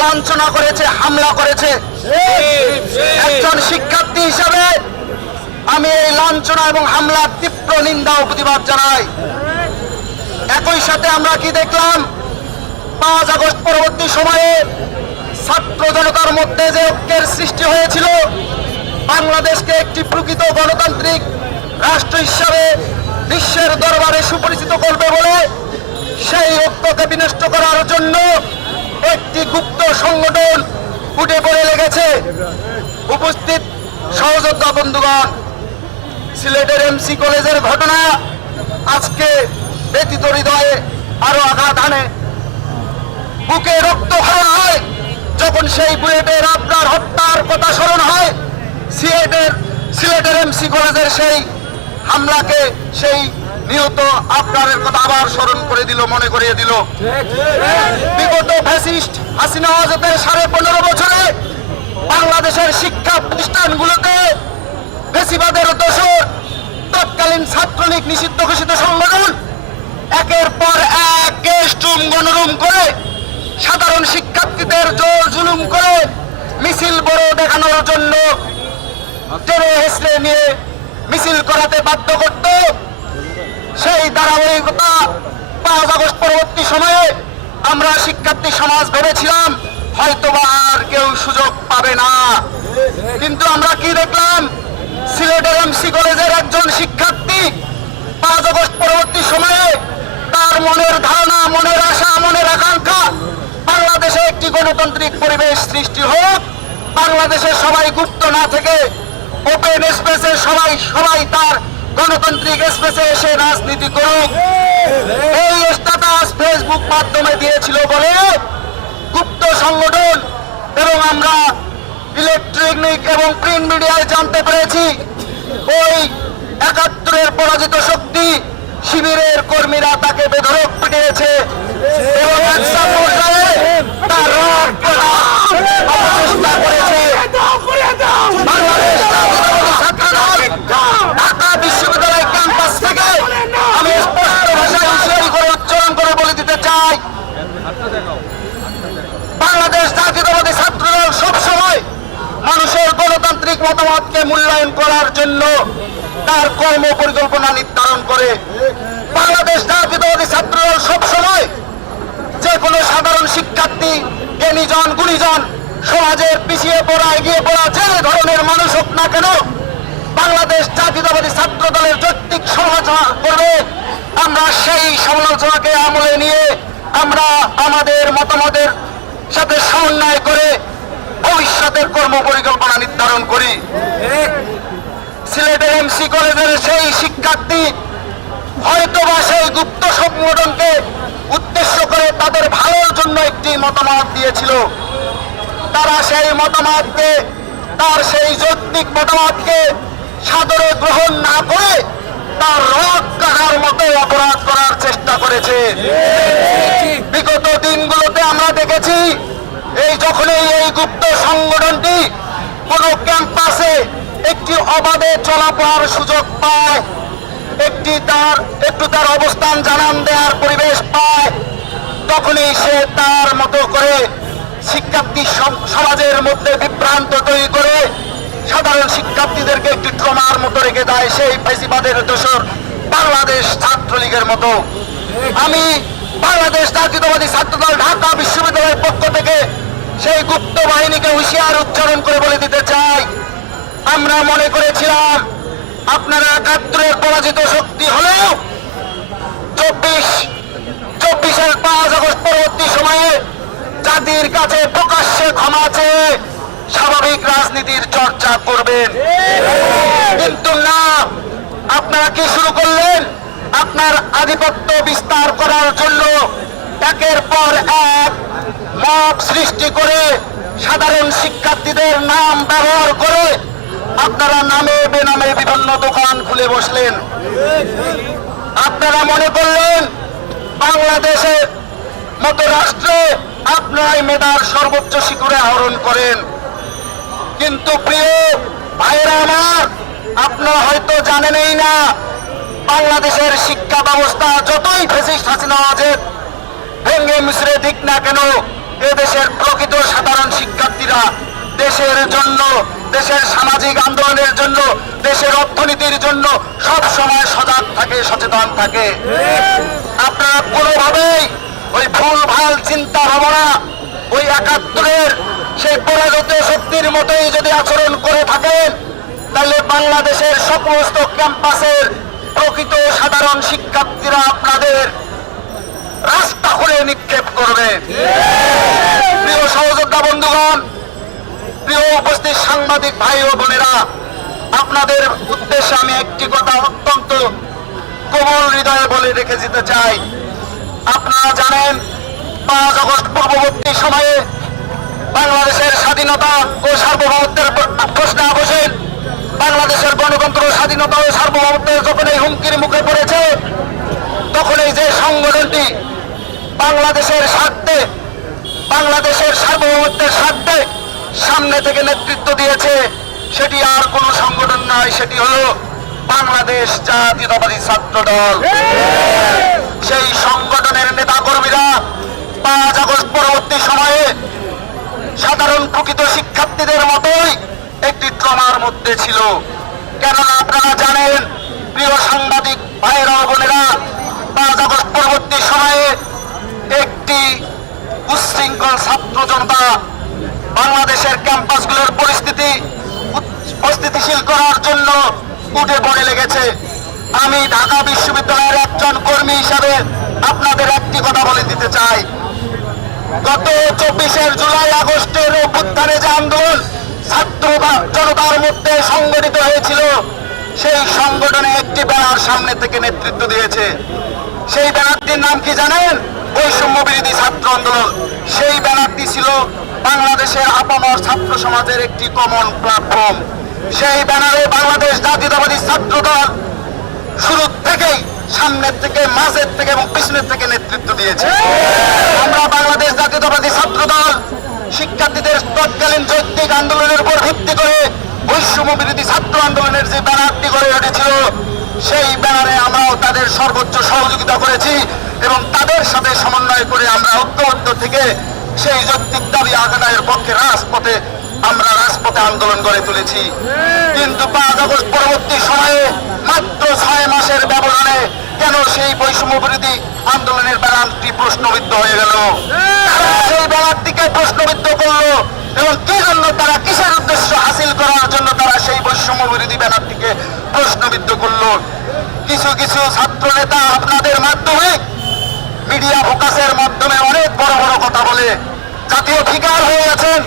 লাঞ্ছনা করেছে, হামলা করেছে। একজন শিক্ষার্থী হিসাবে আমি এই লাঞ্ছনা এবং হামলার তীব্র নিন্দা ও প্রতিবাদ জানাই। একই সাথে আমরা কি দেখলাম, 5 আগস্ট পরবর্তী সময়ে ছাত্র জনতার মধ্যে যে ঐক্যের সৃষ্টি হয়েছিল, বাংলাদেশকে একটি প্রকৃত গণতান্ত্রিক রাষ্ট্র হিসাবে বিশ্বের দরবারে সুপরিচিত করবে বলে সেই ঐক্যকে বিনষ্ট করার জন্য একটি গুপ্ত সংগঠন উঠে পড়ে লেগেছে। উপস্থিত সহযোদ্ধা বন্ধুগণ, সিলেটের এমসি কলেজের ঘটনা আজকে ব্যথিত হৃদয়ে আরো আঘাত আনে। বুকে রক্ত খাওয়া হয় যখন সেই বুয়েটের আপনার হত্যার কথা স্মরণ হয়, সিলেটের এমসি কলেজের সেই হামলাকে, সেই নিহত আপনারের কথা আবার স্মরণ করে দিল, মনে করিয়ে দিল। বিগত ফ্যাসিস্ট হাসিনা ওয়াজেদের 15.5 বছরে বাংলাদেশের শিক্ষা প্রতিষ্ঠানগুলোতে ফ্যাসিবাদের দোষর তৎকালীন ছাত্রলীগ নিষিদ্ধ ঘোষিত সংগঠন একের পর এক গেস্ট রুম, গণরুম করে সাধারণ শিক্ষার্থীদের জোর জুলুম করে মিছিল বড় দেখানোর জন্য টেনে হেসড়ে নিয়ে মিছিল করাতে বাধ্য করত। সেই ধারাবাহিকতা 5 আগস্ট পরবর্তী সময়ে আমরা শিক্ষার্থী সমাজ ভেবেছিলাম হয়তোবা আর কেউ সুযোগ পাবে না, কিন্তু আমরা কি দেখলাম, সিলেটের এমসি কলেজের একজন শিক্ষার্থী 5 আগস্ট পরবর্তী সময়ে তার মনের ধারণা, মনের আশা, মনের আকাঙ্ক্ষা বাংলাদেশে একটি গণতান্ত্রিক পরিবেশ সৃষ্টি হোক, বাংলাদেশে সবাই গুপ্ত না থেকে ওপেন স্পেসে সবাই তার গণতান্ত্রিক স্পেসে এসে রাজনীতি করুক, এই স্ট্যাটাস ফেসবুক মাধ্যমে দিয়েছিল বলে গুপ্ত সংগঠন এবং আমরা ইলেকট্রনিক এবং প্রিন্ট মিডিয়ায় জানতে পেরেছি ওই 71-এর পরাজিত শক্তি শিবিরের কর্মীরা তাকে বেধড়ক পিটিয়েছে এবং একটা পর্যায়ে তার রড অপচেষ্টা করেছে। বাংলাদেশ ছাত্রদল ঢাকা বিশ্ববিদ্যালয় ক্যাম্পাস থেকে আমি স্পষ্ট ভাষায় হুঁশিয়ারি করে উচ্চারণ করে বলে দিতে চাই, বাংলাদেশ জাতীয়তাবাদী ছাত্রদল সবসময় মানুষের গণতান্ত্রিক মতামতকে মূল্যায়ন করার জন্য তার কর্ম পরিকল্পনা নির্ধারণ করে। বাংলাদেশ জাতীয়তাবাদী ছাত্রদল সবসময় যে কোনো সাধারণ শিক্ষার্থী, জ্ঞানীজন, গুণীজন, সমাজের পিছিয়ে পড়া, এগিয়ে পড়া যে ধরনের মানুষ হোক না কেন, বাংলাদেশ জাতীয়তাবাদী ছাত্র দলের যৌক্তিক সমালোচনা করবে। আমরা সেই সমালোচনাকে আমলে নিয়ে আমরা আমাদের মতামতের সাথে সমন্বয় করে ভবিষ্যতের কর্ম পরিকল্পনা নির্ধারণ করি। সিলেটের এমসি কলেজের সেই শিক্ষার্থী হয়তোবা সেই গুপ্ত সংগঠনকে উদ্দেশ্য করে তাদের ভালোর জন্য একটি মতামত দিয়েছিল। তারা সেই মতামতকে, তার সেই যৌক্তিক মতামতকে সাদরে গ্রহণ না করে তার রড কাটার মতো অপরাধ করার চেষ্টা করেছে। বিগত দিনগুলোতে আমরা দেখেছি যখনই এই গুপ্ত সংগঠনটি কোন ক্যাম্পাসে একটি অবাধে চলাফেরার সুযোগ পায়, একটু তার অবস্থান জানান দেওয়ার পরিবেশ পায়, তখনই সে তার মতো করে শিক্ষার্থী সমাজের মধ্যে বিভ্রান্ত তৈরি করে সাধারণ শিক্ষার্থীদেরকে একটি ট্রমার মতো রেখে দেয় সেই ফ্যাসিবাদের দোসর বাংলাদেশ ছাত্রলীগের মতো। আমি বাংলাদেশ জাতীয়তাবাদী ছাত্রদল ঢাকা বিশ্ববিদ্যালয়ের পক্ষ থেকে সেই গুপ্ত বাহিনীকে হুঁশিয়ার উচ্চারণ করে বলে দিতে চাই, আমরা মনে করেছিলাম আপনারা 71-এর পরাজিত শক্তি হলেও 24-এর 5 আগস্ট পরবর্তী সময়ে জাতির কাছে প্রকাশ্যে ক্ষমা চেয়ে স্বাভাবিক রাজনীতির চর্চা করবেন, কিন্তু না, আপনারা কি শুরু করলেন? আপনার আধিপত্য বিস্তার করার জন্য একের পর এক মব সৃষ্টি করে সাধারণ শিক্ষার্থীদের নাম ব্যবহার করে আপনারা নামে বেনামে বিভিন্ন দোকান খুলে বসলেন। আপনারা মনে করলেন বাংলাদেশের মতো রাষ্ট্রে আপনারাই মেধার সর্বোচ্চ শিখরে আহরণ করেন, কিন্তু প্রিয় ভাইয়েরা আমার, আপনারা হয়তো জানেনই না বাংলাদেশের শিক্ষা ব্যবস্থা যতই ফ্যাসিস্ট হাসিনা ওয়াজেদ ভেঙে মিশরে দিক না কেন, এদেশের প্রকৃত সাধারণ শিক্ষার্থীরা দেশের জন্য, দেশের সামাজিক আন্দোলনের জন্য, দেশের অর্থনীতির জন্য সব সময় সজাগ থাকে, সচেতন থাকে। আপনারা কোনোভাবেই ওই ভুল ভাল চিন্তা ভাবনা, ওই ৭১-এর সেই পরাজিত শক্তির মতোই যদি আচরণ করে থাকেন, তাহলে বাংলাদেশের সমস্ত ক্যাম্পাসের প্রকৃত সাধারণ শিক্ষার্থীরা আপনাদের রাস্তা করে নিক্ষেপ করবে। প্রিয় সহযোদ্ধা বন্ধুগণ, প্রিয় উপস্থিত সাংবাদিক ভাই ও বোনেরা, আপনাদের উদ্দেশ্যে আমি একটি কথা অত্যন্ত কোমল হৃদয়ে বলে রেখে যেতে চাই। আপনারা জানেন ৫ আগস্ট পূর্ববর্তী সময়ে বাংলাদেশের স্বাধীনতা ও সার্বভৌমত্বের প্রশ্নে বসেন, বাংলাদেশের গণতন্ত্র, স্বাধীনতা ও সার্বভৌমত্বের যখন এই হুমকির মুখে পড়েছে, তখন এই যে সংগঠনটি বাংলাদেশের স্বার্থে, বাংলাদেশের সার্বভৌমত্বের স্বার্থে সামনে থেকে নেতৃত্ব দিয়েছে, সেটি আর কোনো সংগঠন নয়, সেটি হলো বাংলাদেশ জাতীয়তাবাদী ছাত্র দল। সেই সংগঠনের নেতাকর্মীরা ৫ আগস্ট পরবর্তী সময়ে সাধারণ প্রকৃত শিক্ষার্থীদের মতোই একটি ট্রমার মধ্যে ছিল। কেননা আপনারা জানেন, প্রিয় সাংবাদিক ভাইয়েরা ও বোনেরা, ৫ আগস্ট পরবর্তী সময়ে একটি উচ্ছৃঙ্খল ছাত্র জনতা বাংলাদেশের ক্যাম্পাসগুলোর পরিস্থিতি অস্থিতিশীল করার জন্য উঠে পড়ে লেগেছে। আমি ঢাকা বিশ্ববিদ্যালয়ের একজন কর্মী হিসাবে আপনাদের একটি কথা বলে দিতে চাই। গত ২৪ জুলাই আগস্টের অভ্যুত্থানে যে আন্দোলন ছাত্র জনতার মধ্যে সংগঠিত হয়েছিল, সেই সংগঠনে একটি ব্যানার সামনে থেকে নেতৃত্ব দিয়েছে। সেই ব্যানারটির নাম কি জানেন? বৈষম্য বিরোধী ছাত্র আন্দোলন। সেই ব্যানারটি ছিল বাংলাদেশের আপামর ছাত্র সমাজের একটি কমন প্ল্যাটফর্ম। সেই ব্যানারে বাংলাদেশ জাতীয়তাবাদী ছাত্র দল শুরু থেকেই সামনের থেকে, মাঝের থেকে এবং পিছনের থেকে নেতৃত্ব দিয়েছে। আমরা বাংলাদেশ জাতীয়তাবাদী ছাত্র দল শিক্ষার্থীদের তৎকালীন যৌক্তিক আন্দোলনের উপর ভিত্তি করে বৈষম্য বিরোধী ছাত্র আন্দোলনের যে ব্যানারটি গড়ে উঠেছিল, সেই ব্যানারে আমরাও তাদের সর্বোচ্চ সহযোগিতা করেছি এবং তাদের সাথে সমন্বয় করে আমরা ঐক্যবদ্ধ থেকে সেই যৌক্তিক দাবি আদায়ের পক্ষে রাজপথে আন্দোলন গড়ে তুলেছি। কিন্তু ৫ আগস্ট পরবর্তী সময়ে মাত্র ৬ মাসের ব্যবধানে কেন সেই বৈষম্য বিরোধী আন্দোলনের ব্যানারটি প্রশ্নবিদ্ধ হয়ে গেল? সেই ব্যানারটিকে প্রশ্নবিদ্ধ করলো এবং কি জন্য তারা, কিসের উদ্দেশ্য হাসিল করার জন্য তারা সেই বৈষম্য বিরোধী ব্যানারটিকে প্রশ্নবিদ্ধ করলো? কিছু কিছু ছাত্র নেতা আপনাদের মাধ্যমে, মিডিয়া ফোকাসের মাধ্যমে অনেক বড় বড় কথা বলে জাতীয় ফিগার হয়ে গেছেন।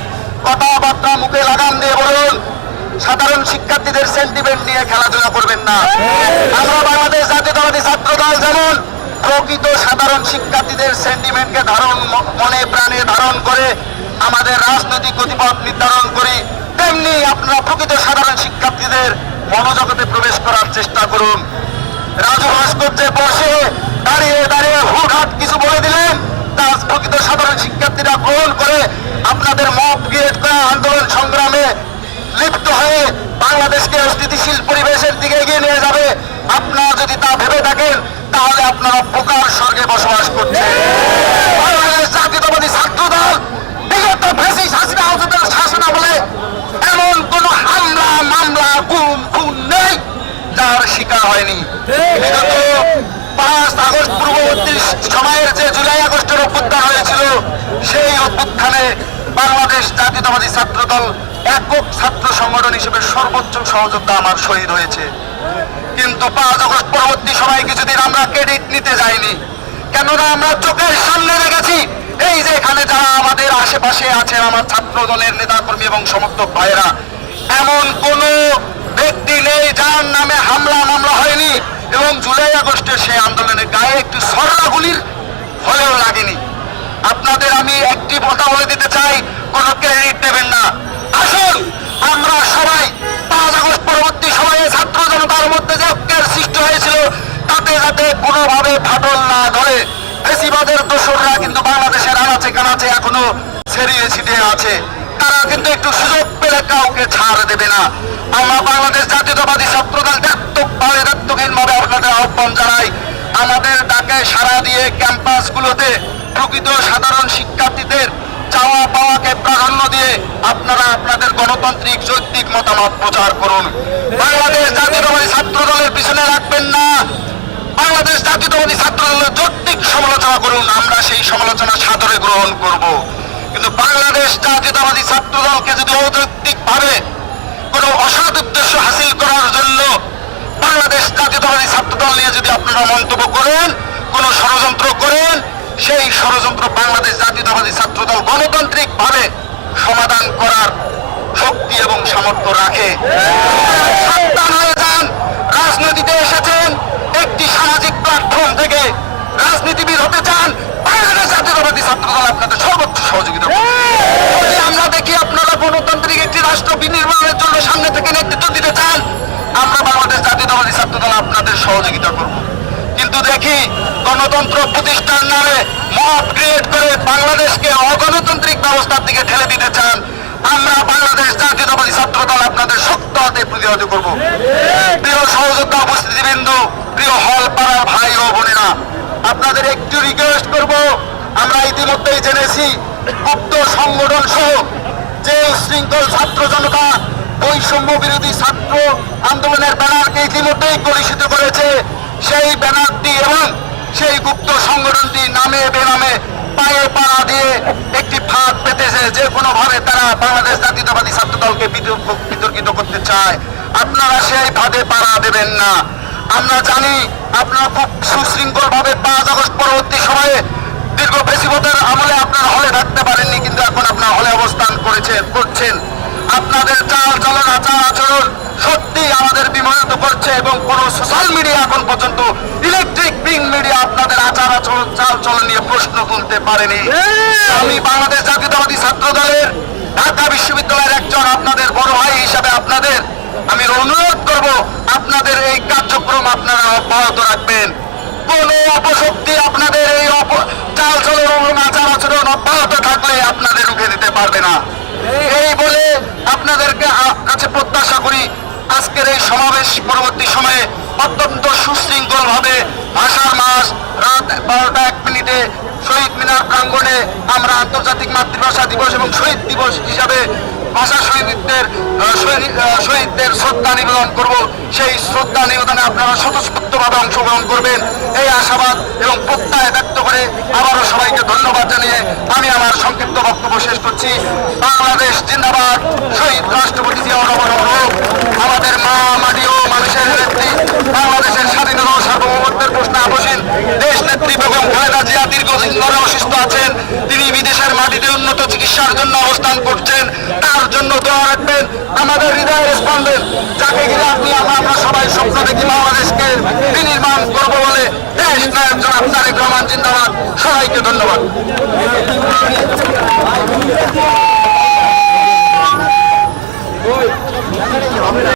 কথাবার্তা মুখে লাগাম দিয়ে বলুন, সাধারণ শিক্ষার্থীদের সেন্টিমেন্ট নিয়ে খেলাধুলা করবেন না। আমরা বাংলাদেশ জাতীয়তাবাদী ছাত্র দল যেমন প্রকৃত সাধারণ শিক্ষার্থীদের সেন্টিমেন্টকে মনে প্রাণে ধারণ করে আমাদের রাজনৈতিক গতিপথ নির্ধারণ করি, তেমনি আপনারা প্রকৃত সাধারণ শিক্ষার্থীদের মনোজগতে প্রবেশ করার চেষ্টা করুন। রাজু ভাস্কর্যে বসে দাঁড়িয়ে দাঁড়িয়ে হুটহাট কিছু বলে দিলেন, তা প্রকৃত সাধারণ শিক্ষার্থীরা গ্রহণ করে আপনাদের মব ক্রিয়েট করা আন্দোলন সংগ্রামে লিপ্ত হয়ে বাংলাদেশকে অস্থিতিশীল পরিবেশের দিকে এগিয়ে নিয়ে যাবে। আপনারা যদি তা ভেবে থাকেন, তাহলে আপনারা বোকার স্বর্গে বসবাস করছেন। বাংলাদেশ জাতীয়তাবাদী ছাত্র দল বিগত ফ্যাসিস্ট হাসিনা হুজুরের শাসনামলে এমন কোন হামলা, মামলা, গুম, খুন নেই যার শিকার হয়নি। বিগত ৫ আগস্ট পূর্ববর্তী সময়ের যে জুলাই আগস্টের অভ্যুত্থান হয়েছিল, সেই অভ্যুত্থানে বাংলাদেশ জাতীয়তাবাদী ছাত্র দল একক ছাত্র সংগঠন হিসেবে সর্বোচ্চ সহযোদ্ধা আমার শহীদ হয়েছে। কিন্তু ৫ আগস্ট পরবর্তী সময় কিছুদিন আমরা ক্রেডিট নিতে যাইনি, কেননা আমরা চোখের সামনে রেখেছি এই যে এখানে যারা আমাদের আশেপাশে আছেন, আমার ছাত্র দলের নেতাকর্মী এবং সমর্থক ভাইয়েরা, এমন কোন ব্যক্তি নেই যার নামে হামলা মামলা হয়নি এবং জুলাই আগস্টের সেই আন্দোলনের গায়ে একটু সরলাগুলির হলেও লাগেনি। আপনাদের আমি একটি কথা বলে দিতে চাই, কোন ক্রেডিট নেবেন না। আসুন আমরা সবাই ৫ আগস্ট পরবর্তী সময়ে ছাত্র জনতার মধ্যে যে ঐক্যের সৃষ্টি হয়েছিল, তাতে যাতে কোনোভাবে ফাটল না ধরে। ফ্যাসিবাদের দোসররা কিন্তু বাংলাদেশের আনাচে কানাচে এখনো ছড়িয়ে ছিটিয়ে আছে, তারা কিন্তু একটু সুযোগ পেলে কাউকে ছাড় দেবে না। আমরা বাংলাদেশ জাতীয়তাবাদী ছাত্র দল দায়িত্বহীনভাবে আপনাদের আহ্বান জানাই, আমাদের ডাকে সাড়া দিয়ে ক্যাম্পাসগুলোতে প্রকৃত সাধারণ শিক্ষার্থীদের গণতান্ত্রিক যৌক্তিক মতামত প্রচার করুন। বাংলাদেশ জাতীয়তাবাদী ছাত্র দলের পিছনে রাখবেন না। বাংলাদেশ জাতীয়তাবাদী ছাত্র দলের যৌক্তিক সমালোচনা করুন, আমরা সেই সমালোচনা সাদরে গ্রহণ করব। কিন্তু বাংলাদেশ জাতীয়তাবাদী ছাত্র দলকে যদি অযৌক্তিক ভাবে কোনো অসৎ উদ্দেশ্য হাসিল করার জন্য বাংলাদেশ জাতীয়তাবাদী ছাত্র দল নিয়ে যদি আপনারা মন্তব্য করেন, কোন ষড়যন্ত্র করেন, সেই ষড়যন্ত্র বাংলাদেশ জাতীয়তাবাদী ছাত্র দল গণতান্ত্রিক ভাবে সমাধান করার শক্তি এবং সামর্থ্য রাখে। সাবধান হয়ে যান, রাজনীতিতে এসেছেন একটি সামাজিক প্ল্যাটফর্ম থেকে, রাজনীতিবিদ হতে চান, বাংলাদেশ জাতীয়তাবাদী ছাত্র দল আপনাদের সর্বোচ্চ সহযোগিতা করবে। যদি আমরা দেখি আপনারা গণতান্ত্রিক একটি রাষ্ট্র বিনির্মাণের জন্য সামনে থেকে নেতৃত্ব দিতে চান, আমরা বাংলাদেশ জাতীয়তাবাদী ছাত্র দল আপনাদের সহযোগিতা করব। কিন্তু দেখি গণতন্ত্র প্রতিষ্ঠার নামে মব ক্রিয়েট করে বাংলাদেশকে অগণতান্ত্রিক ব্যবস্থার দিকে ঠেলে দিতে চান, আমরা বাংলাদেশ জাতীয়তাবাদী ছাত্র দল আপনাদের শক্ত হাতে প্রতিহত করব। প্রিয় সহযোদ্ধা উপস্থিতিবৃন্দ, প্রিয় হল পাড়ার ভাই ও বোনেরা, আপনাদের একটু রিকোয়েস্ট করব, আমরা ইতিমধ্যেই জেনেছি গুপ্ত সংগঠন সহ যে শৃঙ্খল ছাত্র জনতা বৈষম্য বিরোধী ছাত্র আন্দোলনের ব্যানারকে ইতিমধ্যেই কলুষিত করেছে। সেই ব্যানারটি এবং সেই গুপ্ত সংগঠনটি নামে বেনামে পায়ে পাড়া দিয়ে একটি ফাঁদ পেতেছে, যে কোনো ভাবে তারা বাংলাদেশ জাতীয়তাবাদী ছাত্র দলকে বিতর্কিত করতে চায়। আপনারা সেই ফাঁদে পাড়া দেবেন না। আমরা জানি আপনারা খুব সুশৃঙ্খল ভাবে 5 আগস্ট পরবর্তী সময়ে দীর্ঘ ফেসিবতের আমলে আপনারা হলে থাকতে পারেননি, কিন্তু এখন আপনারা হলে অবস্থান করছেন। আপনাদের চাল চলন আচার আচরণ সত্যি আমাদের বিমোহিত করছে, এবং কোন সোশ্যাল মিডিয়া এখন পর্যন্ত ইলেকট্রিক প্রিন্ট মিডিয়া আপনাদের আচার আচরণ চাল চলন নিয়ে প্রশ্ন তুলতে পারেনি। আমি বাংলাদেশ জাতীয়তাবাদী ছাত্র দলের ঢাকা বিশ্ববিদ্যালয়ের একজন আপনাদের বড় ভাই হিসাবে আপনাদের আমি অনুরোধ করব, আপনাদের এই কার্যক্রম আপনারা অব্যাহত রাখবেন। কোন অপশক্তি আপনাদের এই চাল চলন এবং আচার আচরণ অব্যাহত থাকলে আপনাদের রুখে দিতে পারবে না। এই বলে আপনাদেরকে কাছে প্রত্যাশা করি আজকের এই সমাবেশ পরবর্তী সময়ে অত্যন্ত সুশৃঙ্খল ভাবে ভাষার মাস রাত 12:01 শহীদ মিনার প্রাঙ্গণে আমরা আন্তর্জাতিক মাতৃভাষা দিবস এবং শহীদ দিবস হিসাবে ভাষা শহীদদের শ্রদ্ধা নিবেদন করব। সেই শ্রদ্ধা নিবেদনে আপনারা স্বতঃস্ফূর্তভাবে অংশগ্রহণ করবেন এই আশাবাদ এবং প্রত্যয় ব্যক্ত করে আবারও সবাইকে ধন্যবাদ জানিয়ে আমি আমার সংক্ষিপ্ত বক্তব্য শেষ করছি। বাংলাদেশ জিন্দাবাদ, শহীদ রাষ্ট্রপতি জিয়াউর রহমান হোক, আমাদের মা মাটি ও মানুষের নেত্রী, বাংলাদেশের স্বাধীনতা ও সার্বভৌমত্বের প্রশ্নে আপসীন দেশ নেত্রী বেগম খালেদা জিয়া দীর্ঘদিন ধরে অসুস্থ আছেন। তিনি বিদেশের মাটিতে উন্নত চিকিৎসার জন্য অবস্থান করছেন, তার জন্য দোয়া রাখবেন। আমাদের হৃদয়ের স্পন্দন যাকে ঘিরে আমরা সবাই স্বপ্ন দেখি বাংলাদেশকে বিনির্মাণ করবো বলে দেশ নায়ক জনাব তারেক রহমান জিন্দাবাদ। সবাইকে ধন্যবাদ।